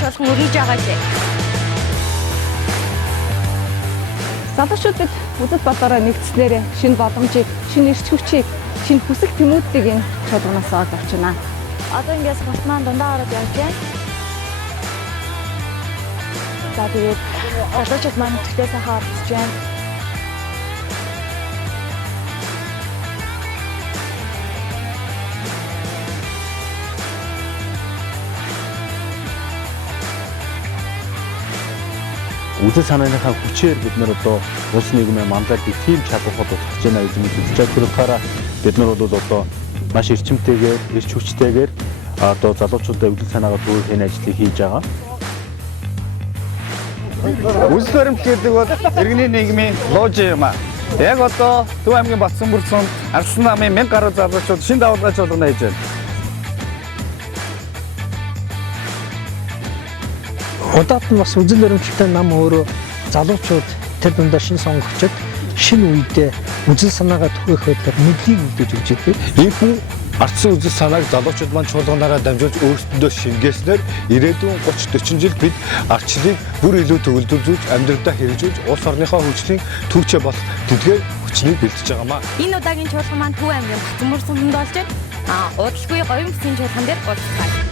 чуулган өрнөж байгаа шээ. Залуучуудад үзэл бодороо нэгдснээр шинэ боломжийг, шинэ эрч хүчийг, шинэ хүсэл тэмүүдийг энэ чуулганаас олж авч байна. Одоо ингээд спорт маань дундаа ороод явж байна. За тэгээд залуучууд маань төдөө сайхан орж байна. Үзэл санааныхаа хүчээр бид нар одоо улс нийгмийн мандалтыг тийм чадварууд тусгаж байна гэж мэдэж байгаа. Тэр утгаараа бид нар бол одоо маш эрчимтэйгээр, эрч хүчтэйгээр одоо залуучуудаа үзэл санаагаа төрүүлэх энэ ажлыг хийж байгаа. Үзэл баримт гэдэг бол иргэний нийгмийн лож юм аа. Яг одоо Төв аймгийн Батсан бүрсэнд Арслан намын 1000 гаруй залуучууд шинэ давалгаа чуулгана хийж байна. Удаад нь бас үзэл баримттай нам өөрөө залуучууд тэр дундаа шин сонгогчд шинэ үедээ үзэл санаагаа түгээх байдлаар мэдлийг үлдээж өгч идэг. Ийхүү ардсан үзэл санааг залуучууд маань чуулганаараа дамжуулж өөрсдөндөө шингээснээр ирээдүйн 30-40 жил бид ардчлалыг бүр илүү төгөлдөрлөж, амьдралдаа хэрэгжүүлж, улс орныхоо хөгжлийн түүчээ болох тэдгээр хүчнийг бэлдэж байгаамаа. Энэ удаагийн чуулган маань Төв аймгийн Батсан бүрсэнд болж байна. Удалгүй говийн бүсийн чуулган дээр уулзлаа.